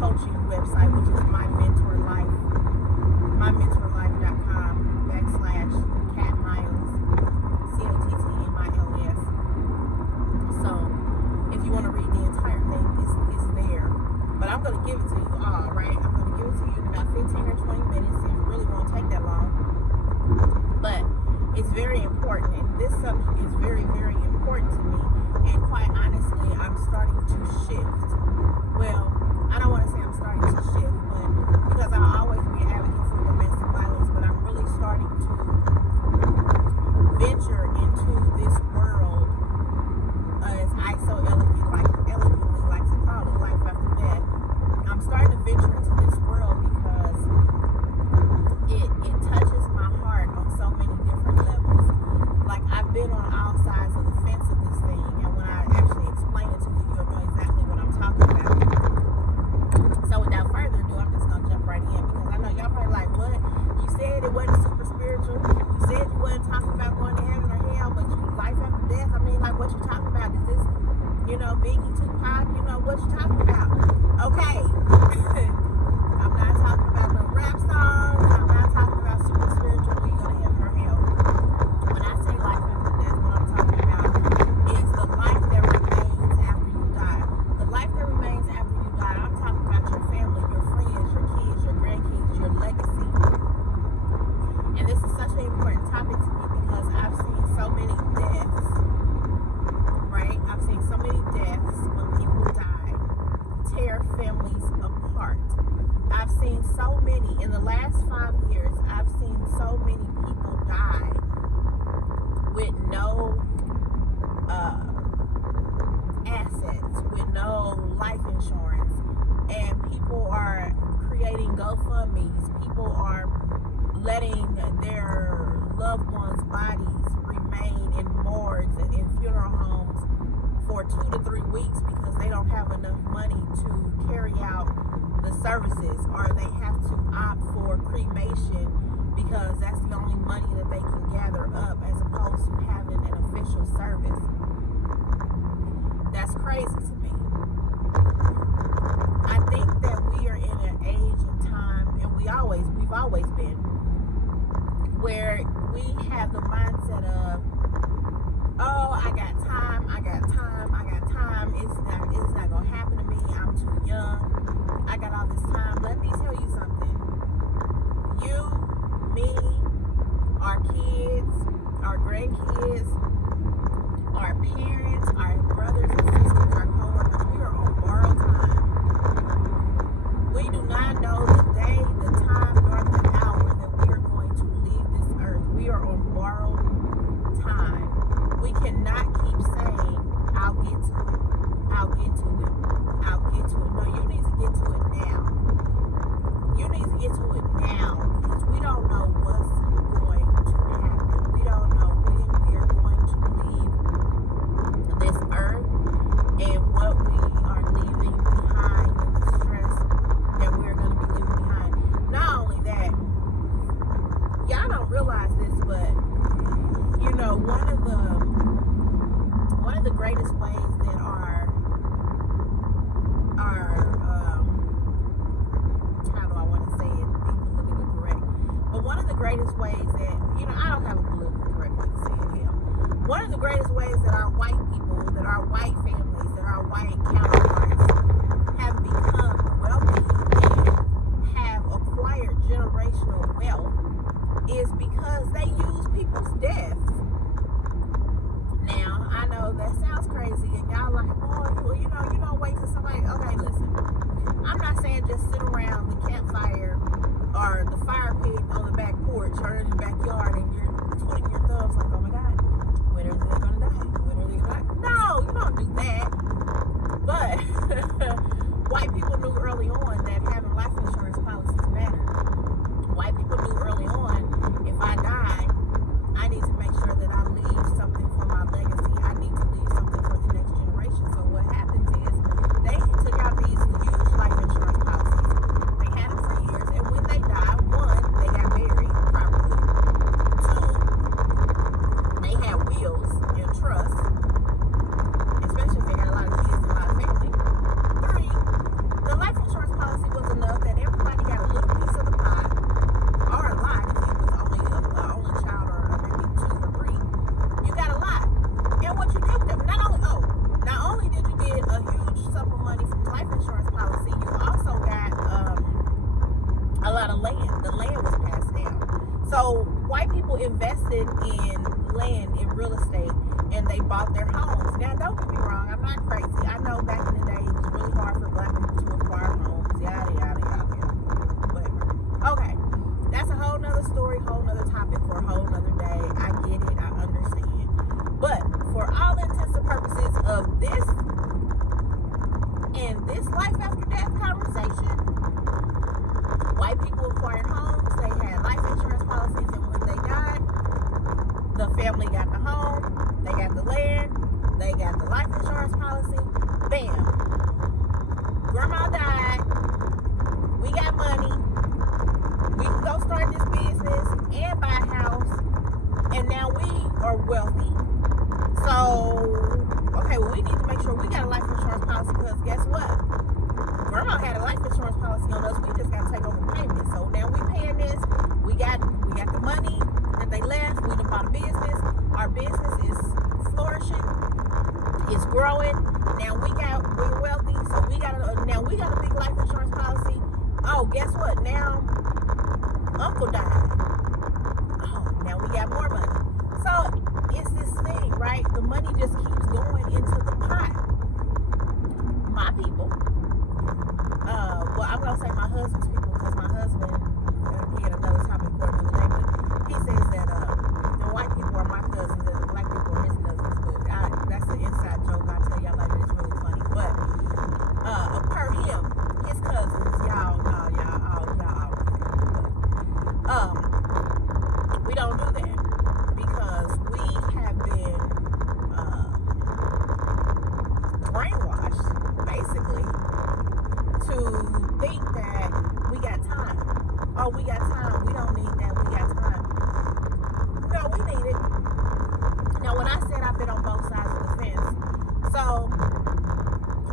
coaching website, which is My Mentor Life, mymentorlife.com/Kat Miles, CATTMILES. So if you want to read the entire thing, it's there. But I'm going to give it to you all, right? I'm going to give it to you in about 15 or 20 minutes. It really won't take that long. But it's very important, and this subject is very, very important to me. And quite honestly, I'm starting to shift. Well, I don't want to say I'm starting to shift, but because I'll always be an advocate for domestic violence, but I'm really starting to venture into this world, as I so elegantly like to call it, life after death. I'm starting to venture into this world because it touches my heart on so many different levels. Like, I've been on all sides of the fence of this thing, and when I actually explain it to you, you'll know exactly what I'm talking about. So without further ado, I'm just gonna jump right in, because I know y'all probably like, what? You said it wasn't super spiritual. You said you wasn't talking about going to heaven or hell, but you life after death. I mean, like, what you talking about? Is this, Biggie, Tupac? What you talking about? Okay. I'm not talking about no rap songs. I'm not talking about super spiritual. We go to heaven or hell. When I say life after death, what I'm talking about is the life that remains after you die. The life that remains after you die, I'm talking about your family, your friends, your kids, your grandkids, your legacy. And this is such an important topic to me because I've seen so many deaths, right? I've seen so many deaths when people die tear families apart. I've seen so many, in the last 5 years, I've seen so many people die with no assets, with no life insurance, and people are creating GoFundMes. People are letting their loved ones' bodies remain in morgues and in funeral homes for 2 to 3 weeks because they don't have enough money to carry out the services, or they have to opt for cremation because that's the only money that they can gather up, as opposed to having an official service. That's crazy to me. I think that we are in an age and time, and we've always been, where we have the mindset of, oh, I got time, it's not gonna happen to me, I'm too young, I got all this time. Let me tell you something. You, me, our kids, our grandkids, our parents, our brothers and sisters, our co-workers, we are on borrowed time. We do not know the day, the time, nor the hour that we are going to leave this earth. We are on borrowed time. We cannot keep saying, I'll get to it. I'll get to it. I'll get to it. No, you need to get to it now. You need to get to it now, because we don't know what's going to happen. We don't know when we are going to leave this earth and what we are leaving behind, and the stress that we're going to be leaving behind. Not only that, y'all don't realize this, but one of the greatest ways that our how do I want to say it, be politically correct, but one of the greatest ways that, I don't have a politically correct way to say it here. One of the greatest ways that our white people, that our white families, that our white counterparts have become wealthy and have acquired generational wealth is because they use people's deaths. Now, I know that sounds crazy, and y'all like, oh, you don't wait till somebody. Okay, listen. I'm not saying just sit around the campfire or the fire pit on the back porch or in the backyard and you're twiddling your thumbs like, oh my God, when are they gonna die? When are they gonna die? No, you don't do that. But white people knew early on that having life insurance policies mattered. White people knew early on, if I die, I need to make sure that I leave something for my legacy. I need to leave something for the next generation. So what happens is they took out these huge life insurance policies. They had them for years, and when they died, one, they got buried properly. Two, they had wills and trusts, especially if they had a lot of kids and a lot of family. Three, the life insurance policy lot of land. The land was passed down. So white people invested in land, in real estate, and they bought their homes. Now, don't get me wrong, I'm not crazy. I know back in the day it was really hard for black people to acquire homes, yada, yada, yada, yada. Whatever. Okay, that's a whole nother story, whole nother topic for a whole nother day. I get it, I understand. But for all intents and purposes of this and this life after death conversation, white people acquired homes, they had life insurance policies, and when they died, the family got the home, they got the land, they got the life insurance policy. Bam. Grandma died. We got money. We can go start this business and buy a house. And now we are wealthy. So, okay, well, we need to make sure we got a life insurance policy because guess what? Grandma had a life insurance policy on us. We just got to take over payment. So now we paying this. We got the money that they left. We done bought a business. Our business is flourishing. It's growing. Now we're wealthy. So we got a big life insurance policy. Oh, guess what? Now Uncle died. Oh, now we got more money. So it's this thing, right? The money just keeps going into the pot. My people. Well, I'm gonna say my husband's people because my husband, he had another topic for another day, but he says that the white people are my cousins and the black people are his cousins. But that's an inside joke. I'll tell y'all later. It's really funny. But per him, his cousins, y'all. We don't do that because we have been brainwashed, basically, to think that we got time. Oh, we got time. We don't need that. We got time. No, we need it. Now, when I said I've been on both sides of the fence, so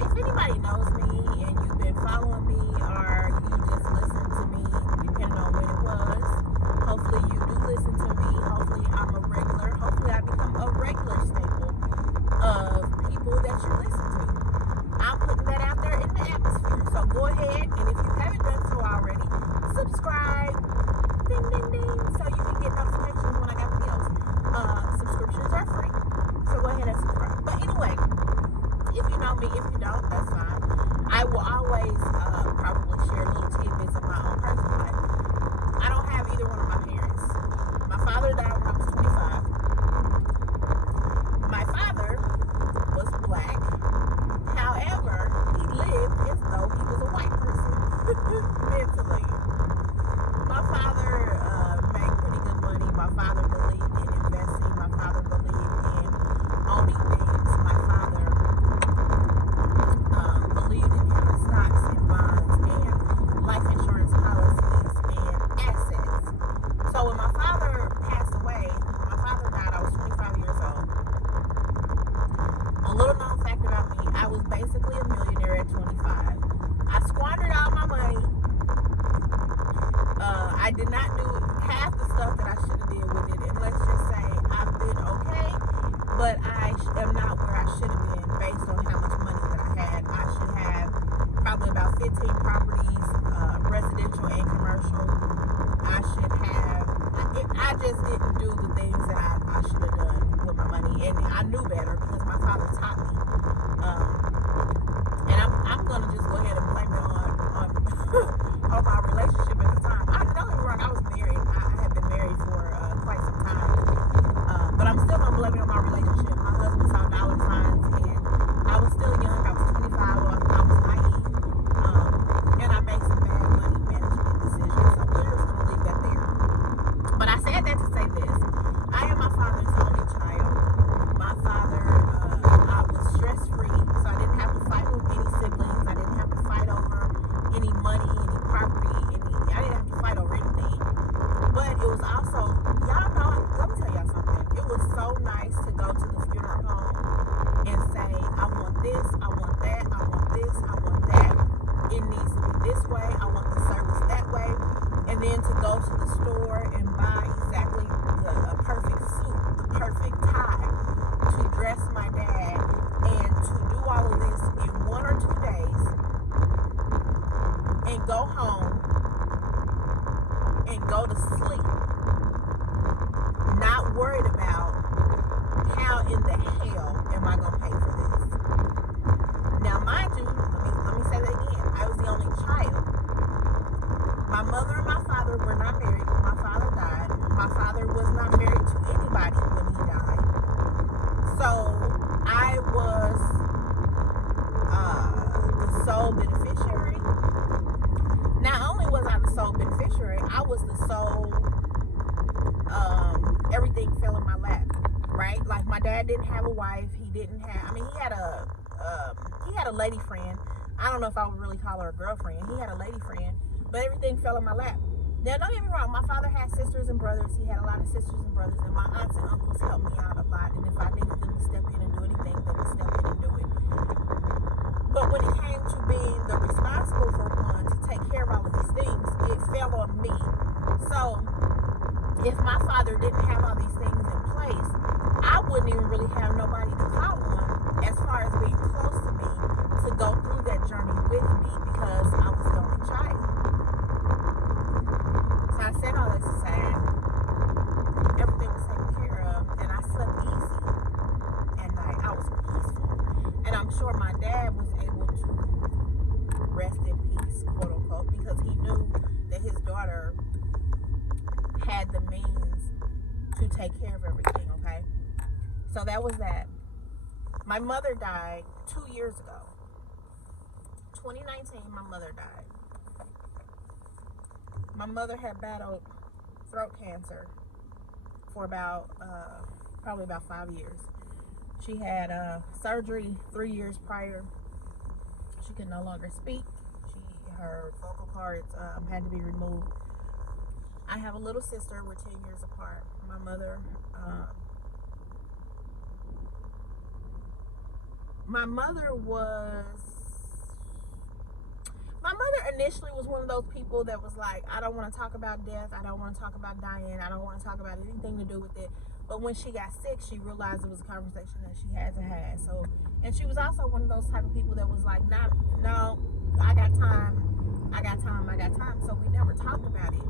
if anybody knows me and you've been following me or you just listened to me, depending on when it was, hopefully you do listen to me. Hopefully I'm a regular. Hopefully I become a regular staple of people that you listen to. I'm putting that out there in the atmosphere. So go ahead, and if you haven't done so already, subscribe. Ding, ding, ding. So you can get notifications when I got videos. Subscriptions are free. So go ahead and subscribe. But anyway, if you know me, if you don't, that's fine. I will always probably share little tidbits of my own personal life. I don't have either one of my parents. My father died when I was 25. My father was black. However, he lived as though he was a white person mentally. My father made pretty good money. My father believed in investing. My father believed in owning things. My father believed in having stocks and bonds and life insurance policies and assets. So when my father passed away, my father died, I was 25 years old. A little known fact about me, I was basically a millionaire at 25. I squandered all my money. I did not do half the stuff that I should have did with it. And let's just say I've been okay, but I am not where I should have been based on how much money that I had. I should have probably about 15 properties, residential and commercial. I should have, I just didn't do the things that I should have done with my money. And I knew better because my father taught me. And I'm going to just go ahead and blame it on my relationship at the time. Don't get me wrong, I was married. I had been married for quite some time. But I'm still going to blame it on my relationship. My husband saw dollar signs and I was still young. I was 25. I was naive. And I made some bad money management decisions. So we're just going to leave that there. But I said that to say this. I am my father's only child. My father, I was stress-free, so I didn't have to fight with any siblings. I didn't have to fight over any money, any property, I didn't have to fight over anything. But it was also, y'all know, let me tell y'all something. It was so nice to go to the funeral home and say, I want this, I want that, I want this, I want that. It needs to be this way, I want the service that way. And then to go to the store and buy exactly the perfect suit, the perfect tie, to dress my dad, and to do all of this in 1 or 2 days, and go home and go to sleep, not worried about how in the hell am I gonna pay for this. Now, mind you, let me say that again. I was the only child. My mother and my father were not married when my father died. My father was not married to anybody when he died. So I was the sole beneficiary. Not only was I the sole beneficiary, I was the sole, everything fell in my lap, right? Like, my dad didn't have a wife. He didn't have, he had a lady friend. I don't know if I would really call her a girlfriend. He had a lady friend, but everything fell in my lap. Now, don't get me wrong, my father had sisters and brothers. He had a lot of sisters and brothers, and my aunts and uncles helped me out a lot. And if I needed them to step in and do anything, they would step in and do it. But when it came to being the responsible for one to take care of all of these things, it fell on me. So if my father didn't have all these things in place, I wouldn't even really have nobody to call on as far as being close to me to go through that journey with me, because I was the only child. So I said all this to say everything was taken care of, and I slept easy at night. I was peaceful. And I'm sure my dad was able to rest in peace, quote unquote, because he knew that his daughter had the means to take care of everything, okay? So that was that. My mother died 2 years ago. 2019, my mother died. My mother had battled throat cancer for about, probably about 5 years. She had surgery 3 years prior. She could no longer speak. Her vocal cords had to be removed. I have a little sister. We're 10 years apart. My mother initially was one of those people that was like, I don't want to talk about death. I don't want to talk about dying. I don't want to talk about anything to do with it. But when she got sick, she realized it was a conversation that she had to have. So, and she was also one of those type of people that was like, no, I got time. So we never talked about it.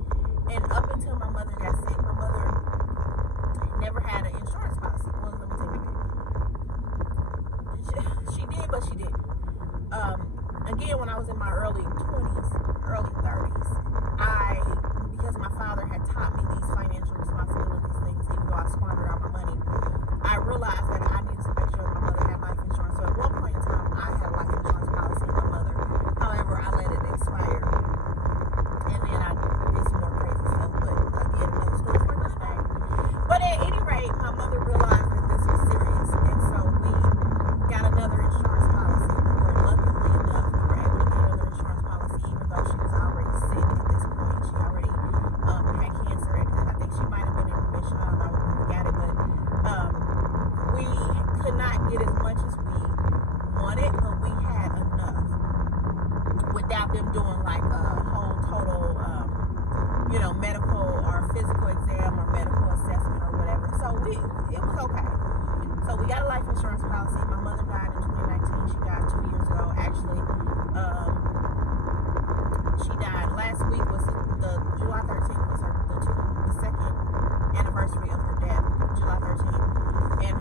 And up until my mother got sick, my mother never had an insurance policy. Well, let me take it back. She did, but she didn't. Again, when I was in my early 20s, early 30s, because my father had taught me these financial responsibilities things, even though I squandered all my money, I realized that I needed to make sure my mother had life insurance. So at one point in time, I had a life insurance policy with my mother. However, I let it expire. And then I did some more crazy stuff, but again, another story for another day. But at any rate, my mother realized that this was serious, and so we got another insurance policy. Luckily enough, we were able to get another insurance policy, even though she was already sick at this point. She already had cancer, and I think she might have been in remission. I don't know when we got it, but we could not get as much as we wanted, but we had enough without them doing like a whole total, medical or physical exam or medical assessment or whatever. So it was okay. So we got a life insurance policy. My mother died in 2019. She died 2 years ago. Actually, she died last week. Was the July 13th was the second anniversary of her death, July 13th, and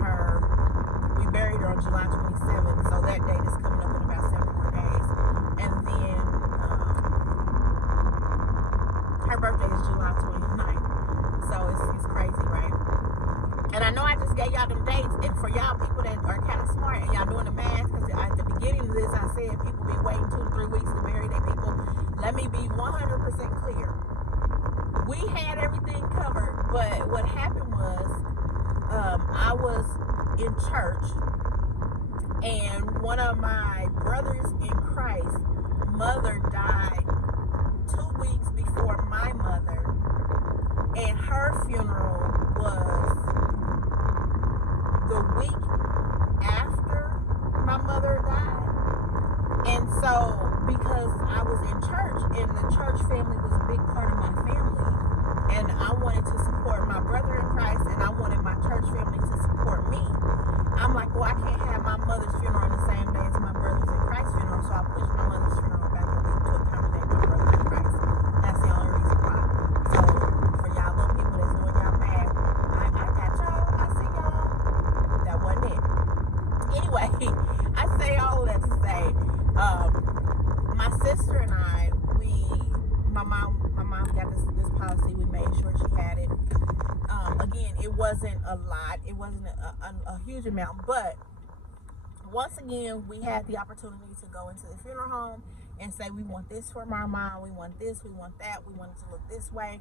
we buried her on July 27th. So that date is coming up in about 7 more days, and then her birthday is July 29th. So it's crazy, right? And I know I just gave y'all them dates, and for y'all people that are kind of smart and y'all doing the math, because at the beginning of this I said people be waiting 2 to 3 weeks to bury their people. Let me be 100% clear. We had everything covered, but what happened was I was in church, and one of my brothers in Christ, mother died 2 weeks before my mother, and her funeral was the week after my mother died. And so, because I was in church, and the church family was a big part of my family, and I wanted to support my brother in Christ, and I wanted my church family to support me, I'm like, well, I can't have my mother's funeral on the same day as my brother's in Christ funeral, so I pushed my mother's funeral back a week to accommodate my brother in Christ. That's the only reason why. So it wasn't a lot. It wasn't a huge amount. But once again, we had the opportunity to go into the funeral home and say, we want this for my mom, we want this, we want that, we want it to look this way.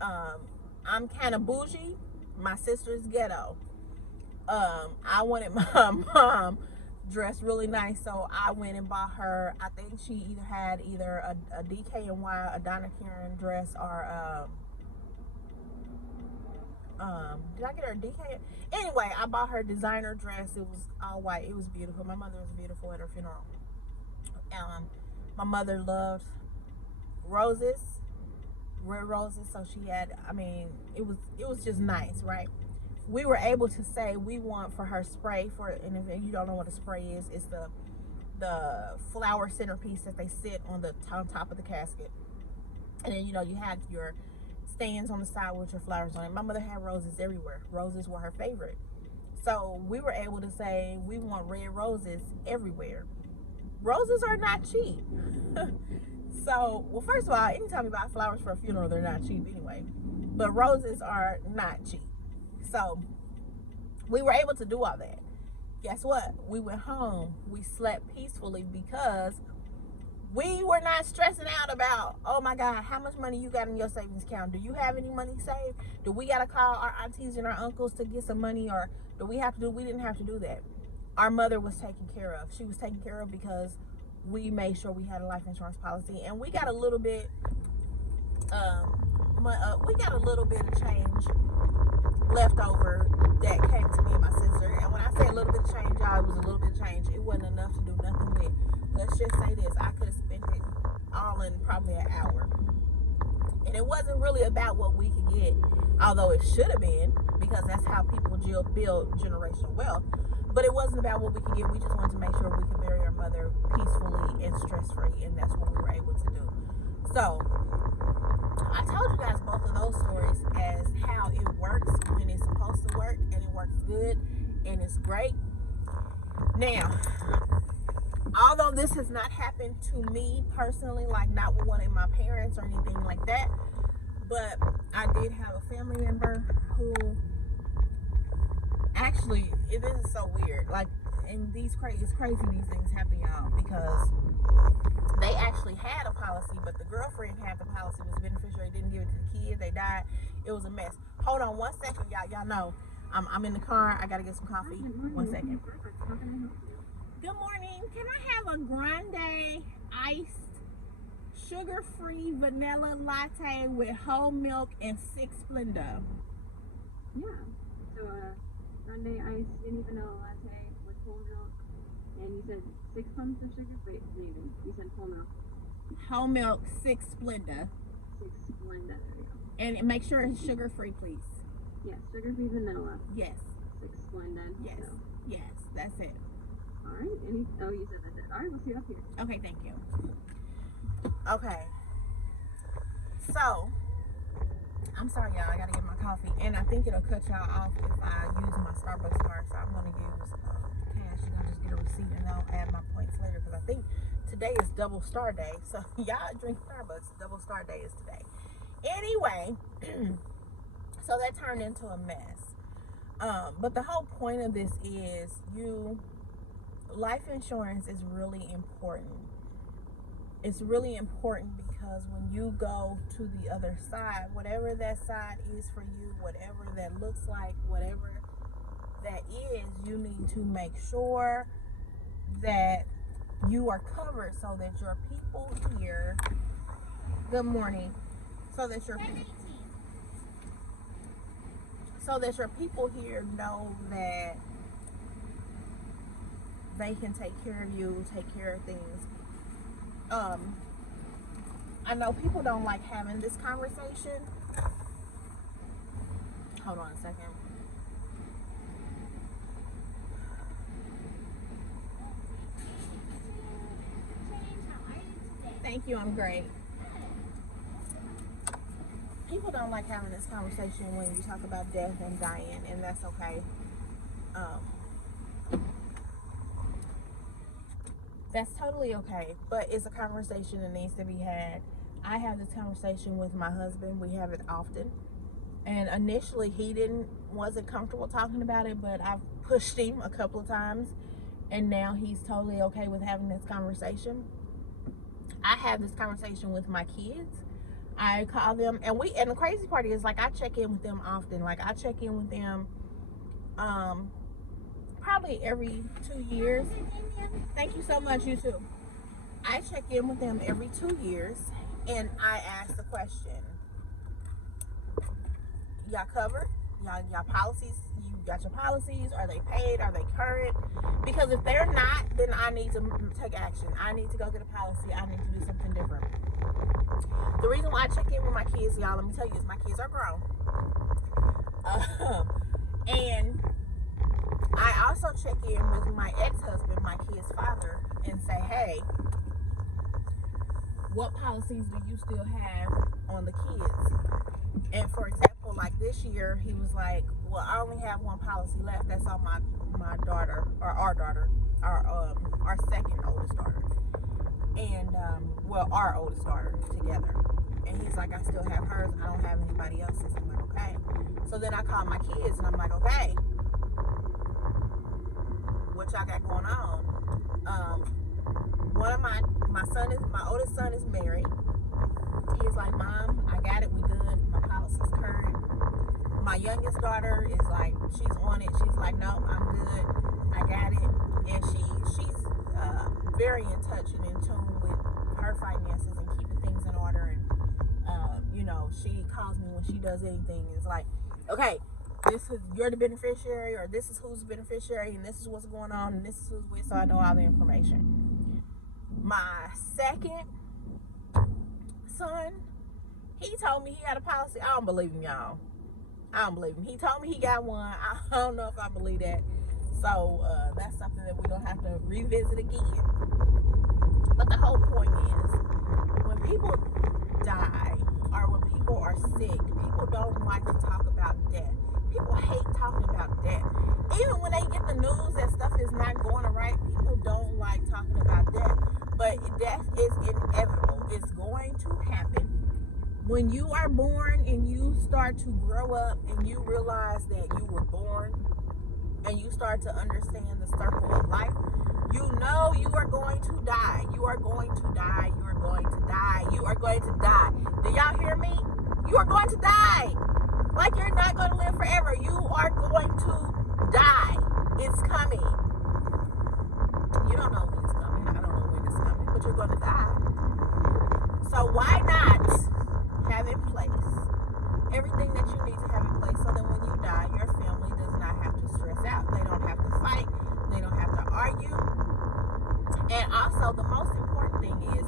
I'm kind of bougie. My sister's ghetto. I wanted my mom dressed really nice, so I went and bought her, I think she had a DKNY, a Donna Karen dress, or did I get her a DK? Anyway, I bought her designer dress. It was all white. It was beautiful. My mother was beautiful at her funeral. My mother loved roses, red roses, so she had, I mean, it was just nice, right? We were able to say we want for her spray for, and if you don't know what a spray is, it's the flower centerpiece that they sit on the top of the casket, and then you have your stands on the side with your flowers on it. My mother had roses everywhere. Roses were her favorite, so we were able to say we want red roses everywhere. Roses are not cheap. So, well, first of all, anytime you buy flowers for a funeral, they're not cheap anyway, but roses are not cheap. So we were able to do all that. Guess what? We went home. We slept peacefully because we were not stressing out about, oh my God, how much money you got in your savings account? Do you have any money saved? Do we got to call our aunties and our uncles to get some money? Or do we have to do? We didn't have to do that. Our mother was taken care of. She was taken care of because we made sure we had a life insurance policy, and we got a little bit of change left over that came to me and my sister. And when I say a little bit of change, y'all, it was a little bit of change. It wasn't enough to do nothing with. Let's just say this, I could have spent it all in probably an hour. And it wasn't really about what we could get, although it should have been, because that's how people build generational wealth. But it wasn't about what we could get. We just wanted to make sure we could bury our mother peacefully and stress-free, and that's what we were able to do. So I told you guys both of those stories as how it works when it's supposed to work, and it works good, and it's great. Now, although this has not happened to me personally, like not with one of my parents or anything like that, but I did have a family member who actually, it is so weird. Like, and it's crazy these things happen, y'all, because they actually had a policy, but the girlfriend had the policy, was beneficiary, didn't give it to the kids, they died. It was a mess. Hold on one second, y'all know I'm in the car. I gotta get some coffee. 1 second. Good morning. Can I have a grande iced sugar-free vanilla latte with whole milk and 6 Splenda? Yeah. So grande iced skinny vanilla latte with whole milk, and you said 6 pumps of sugar. Wait, maybe you said whole milk. Whole milk, 6 Splenda. 6 Splenda. There we go. And make sure it's sugar-free, please. Yes, sugar-free vanilla. Yes. 6 Splenda. Yes. So. Yes, that's it. All right. Oh, you said that's it. All right, we'll see you up here. Okay, thank you. Okay. So, I'm sorry, y'all. I gotta get my coffee, and I think it'll cut y'all off if I use my Starbucks card. So I'm gonna use cash, and I'll just get a receipt, and I'll add my points later, because I think today is double star day. So y'all drink Starbucks. Double star day is today. Anyway, so that turned into a mess. But the whole point of this is life insurance is really important. It's really important because when you go to the other side, whatever that side is for you, whatever that looks like, whatever that is, you need to make sure that you are covered so that your people here, good morning, so that your people here know that they can take care of you, take care of things. I know people don't like having this conversation. Hold on a second. Thank you, I'm great. People don't like having this conversation when you talk about death and dying, and that's okay. That's totally okay, but it's a conversation that needs to be had. I have this conversation with my husband. We have it often, And initially he wasn't comfortable talking about it, but I've pushed him a couple of times, and now he's totally okay with having this conversation. I have this conversation with my kids. I call them, and the crazy part is, like, I check in with them often. Like, I check in with them probably every 2 years. Thank you so much, you too. I check in with them every 2 years, and I ask the question, y'all covered? Y'all policies, you got your policies? Are they paid? Are they current? Because if they're not, then I need to take action. I need to go get a policy. I need to do something different. The reason why I check in with my kids, y'all, let me tell you, is my kids are grown. And I also check in with my ex-husband, my kid's father, and say, hey, what policies do you still have on the kids? And for example, like this year, he was like, well, I only have one policy left. That's on my daughter, or our daughter, our second oldest daughter. And, our oldest daughter together. And he's like, I still have hers. I don't have anybody else's. I'm like, okay. So then I call my kids and I'm like, okay, what y'all got going on? One of my oldest son is married. He's like, Mom, I got it. We good. My policy's current. My youngest daughter is like, she's on it. She's like, no, I'm good. I got it. And she's very in touch and in tune with her finances and keeping things in order. And she calls me when she does anything. It's like, okay, you're the beneficiary, or this is who's the beneficiary, and this is what's going on, and this is who's with, so I know all the information. My second son, he told me he had a policy. I don't believe him, y'all. I don't believe him. He told me he got one. I don't know if I believe that. So that's something that we're going to have to revisit again. But the whole point is, when people die or when people are sick, people don't like to talk about death. People hate talking about death. Even when they get the news that stuff is not going right, people don't like talking about death. But death is inevitable. It's going to happen. When you are born and you start to grow up and you realize that you were born and you start to understand the circle of life, you know you are going to die. You are going to die. You are going to die. You are going to die. Do y'all hear me? You are going to die. Like, you're not going to live forever. You are going to die. It's coming. You don't know when it's coming. I don't know when it's coming, but you're going to die. So why not have in place everything that you need to have in place so that when you die, your family does not have to stress out. They don't have to fight. They don't have to argue. And also, the most important thing is,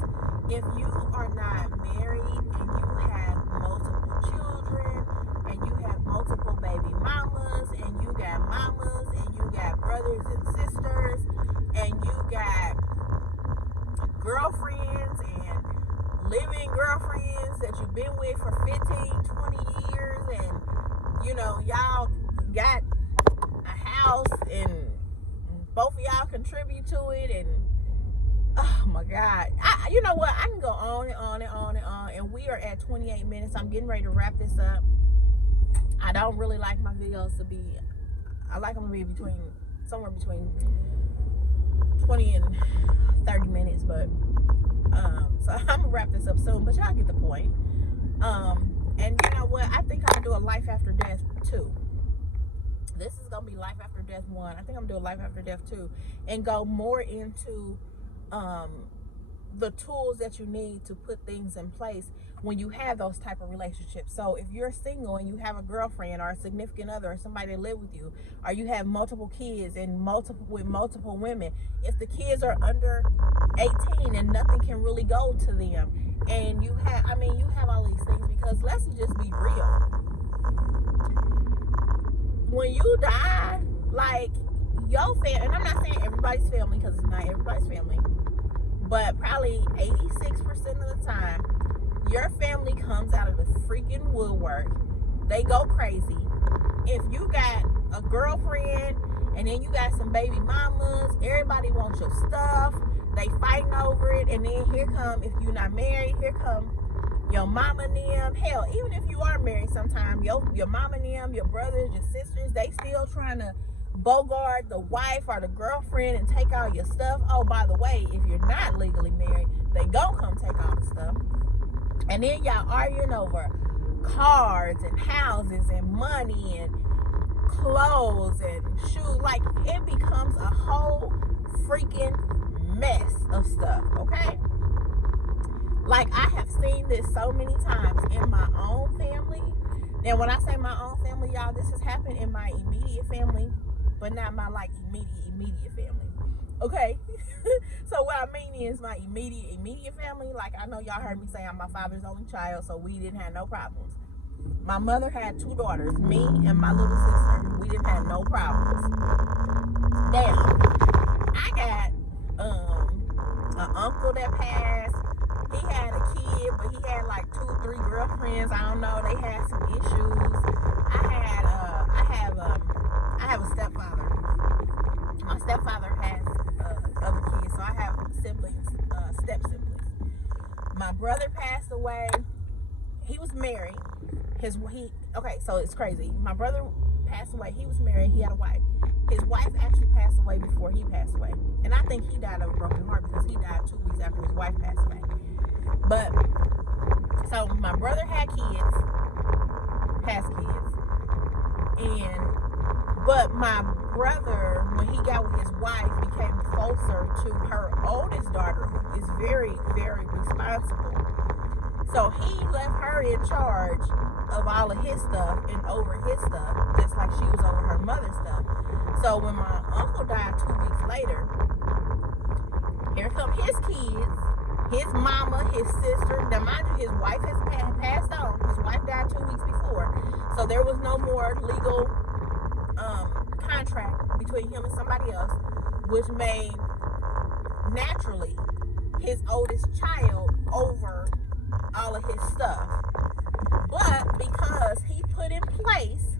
if you are not married and you have multiple children and you have multiple baby mamas and you got mamas and you got brothers and sisters and you got girlfriends and living girlfriends that you've been with for 15, 20 years, and y'all got a house and both of y'all contribute to it, and oh my God, you know what, I can go on and on and on and on, and we are at 28 minutes. I'm getting ready to wrap this up. I don't really like my videos to be, I like them to be somewhere between 20 and 30 minutes, but so I'm gonna wrap this up soon, but y'all get the point. And you know what, I think I'm gonna do a life after death 2. This is gonna be life after death 1. I think I'm gonna do a life after death 2 and go more into the tools that you need to put things in place when you have those type of relationships. So if you're single and you have a girlfriend or a significant other or somebody that live with you, or you have multiple kids and multiple women, if the kids are under 18 and nothing can really go to them, and you have all these things, because let's just be real. When you die, like, your family, and I'm not saying everybody's family, because it's not everybody's family, but probably 86% of the time, your family comes out of the freaking woodwork. They go crazy. If you got a girlfriend and then you got some baby mamas, everybody wants your stuff. They fighting over it, and then here come, if you're not married, here come your mama and them, hell, even if you are married sometime, your mama and them, your brothers, your sisters, they still trying to bogart the wife or the girlfriend and take all your stuff. Oh, by the way, if you're not legally married, they gon' come take all the stuff. And then y'all arguing over cars and houses and money and clothes and shoes. Like, it becomes a whole freaking mess of stuff, okay? Like, I have seen this so many times in my own family. Now, when I say my own family, y'all, this has happened in my immediate family, but not my, like, immediate family, okay? So what I mean is my immediate family, like, I know y'all heard me say I'm my father's only child, so we didn't have no problems. My mother had 2 daughters, me and my little sister. We didn't have no problems. Now, I got an uncle that passed. He had a kid, but he had like 2 or 3 girlfriends. I don't know. They had some issues. I have a stepfather. My stepfather has other kids, so I have siblings, step siblings. My brother passed away. He was married. Okay, so it's crazy. My brother passed away. He was married. He had a wife. His wife actually passed away before he passed away, and I think he died of a broken heart because he died 2 weeks after his wife passed away. But so my brother has kids, but my brother, when he got with his wife, became closer to her oldest daughter, who is very, very responsible. So he left her in charge of all of his stuff and over his stuff, just like she was over her mother's stuff. So when my uncle died 2 weeks later, here come his kids, his mama, his sister. Now, mind you, his wife has passed on. His wife died 2 weeks before. So there was no more legal contract between him and somebody else, which made, naturally, his oldest child over all of his stuff. But because he put in place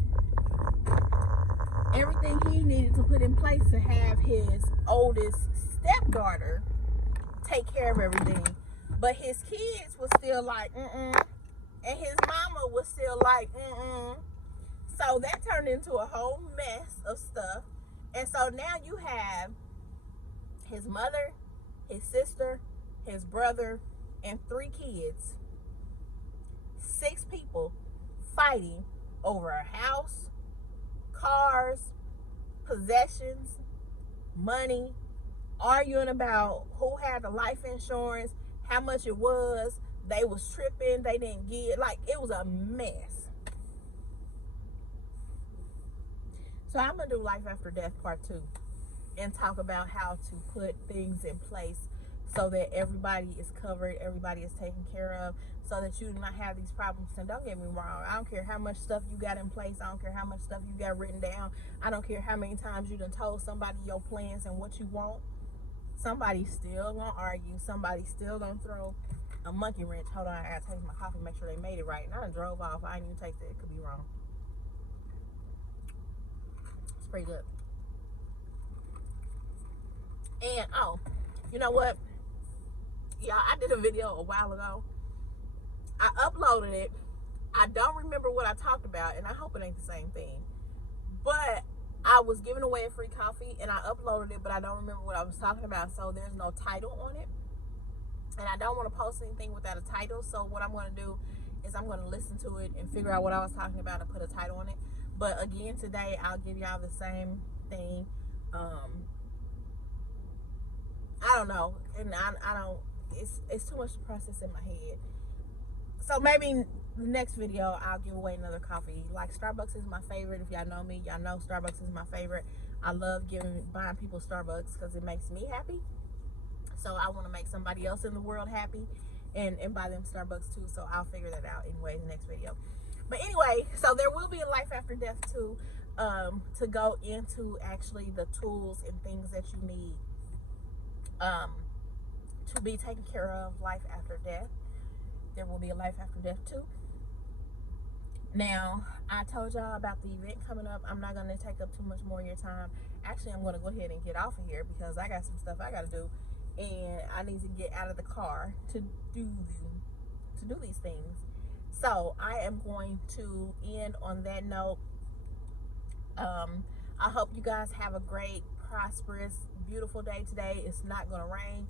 everything he needed to put in place to have his oldest stepdaughter take care of everything, but his kids was still like, and his mama was still like, So that turned into a whole mess of stuff. And so now you have his mother, his sister, his brother, and 3 kids. 6 people fighting over a house, cars, possessions, money, arguing about who had the life insurance, how much it was. They was tripping. They didn't get, like, it was a mess. So I'm going to do Life After Death Part 2 and talk about how to put things in place so that everybody is covered, everybody is taken care of, so that you do not have these problems. And don't get me wrong, I don't care how much stuff you got in place. I don't care how much stuff you got written down. I don't care how many times you done told somebody your plans and what you want. Somebody's still going to argue. Somebody's still going to throw a monkey wrench. Hold on, I got to taste my coffee, make sure they made it right. And I done drove off. I didn't even taste it. It could be wrong. It's pretty good. And, oh, you know what? Y'all, I did a video a while ago. I uploaded it. I don't remember what I talked about, and I hope it ain't the same thing. But I was giving away a free coffee, and I uploaded it, but I don't remember what I was talking about, so there's no title on it. And I don't want to post anything without a title, so what I'm going to do is I'm going to listen to it and figure out what I was talking about and put a title on it. But again, today, I'll give y'all the same thing. I don't know, and I don't, it's too much to process in my head. So maybe the next video I'll give away another coffee. Like, Starbucks is my favorite. If y'all know me, y'all know Starbucks is my favorite. I love buying people Starbucks because it makes me happy. So I want to make somebody else in the world happy and buy them Starbucks too. So I'll figure that out anyway in the next video. But anyway, so there will be a Life After Death too, to go into actually the tools and things that you need to be taken care of life after death. There will be a Life After Death too. Now, I told y'all about the event coming up. I'm not going to take up too much more of your time. Actually, I'm going to go ahead and get off of here because I got some stuff I got to do, and I need to get out of the car to to do these things. So I am going to end on that note. I hope you guys have a great, prosperous, beautiful day today. It's not going to rain.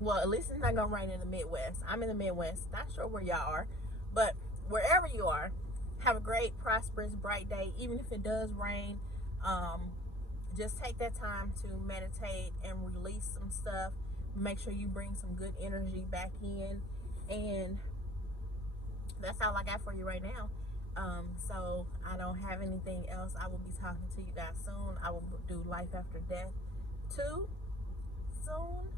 Well, at least it's not going to rain in the Midwest. I'm in the Midwest. Not sure where y'all are. But wherever you are, have a great, prosperous, bright day. Even if it does rain, just take that time to meditate and release some stuff. Make sure you bring some good energy back in. And that's all I got for you right now. So I don't have anything else. I will be talking to you guys soon. I will do Life After Death 2 soon.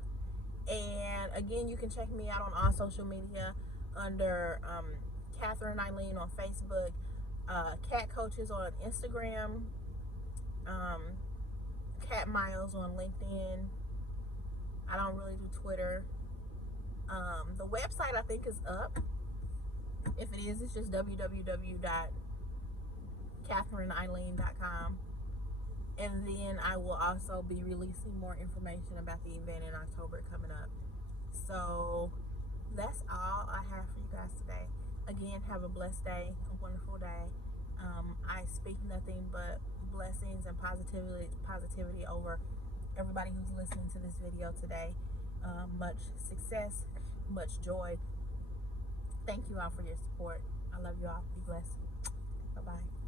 And again, you can check me out on all social media under Catherine Eileen on Facebook, Cat Coaches on Instagram, Cat Miles on LinkedIn. I don't really do Twitter. The website I think is up. If it is, it's just www.catherineeileen.com. And then I will also be releasing more information about the event in October coming up. So that's all I have for you guys today. Again, have a blessed day, a wonderful day. I speak nothing but blessings and positivity over everybody who's listening to this video today. Much success, much joy. Thank you all for your support. I love you all. Be blessed. Bye-bye.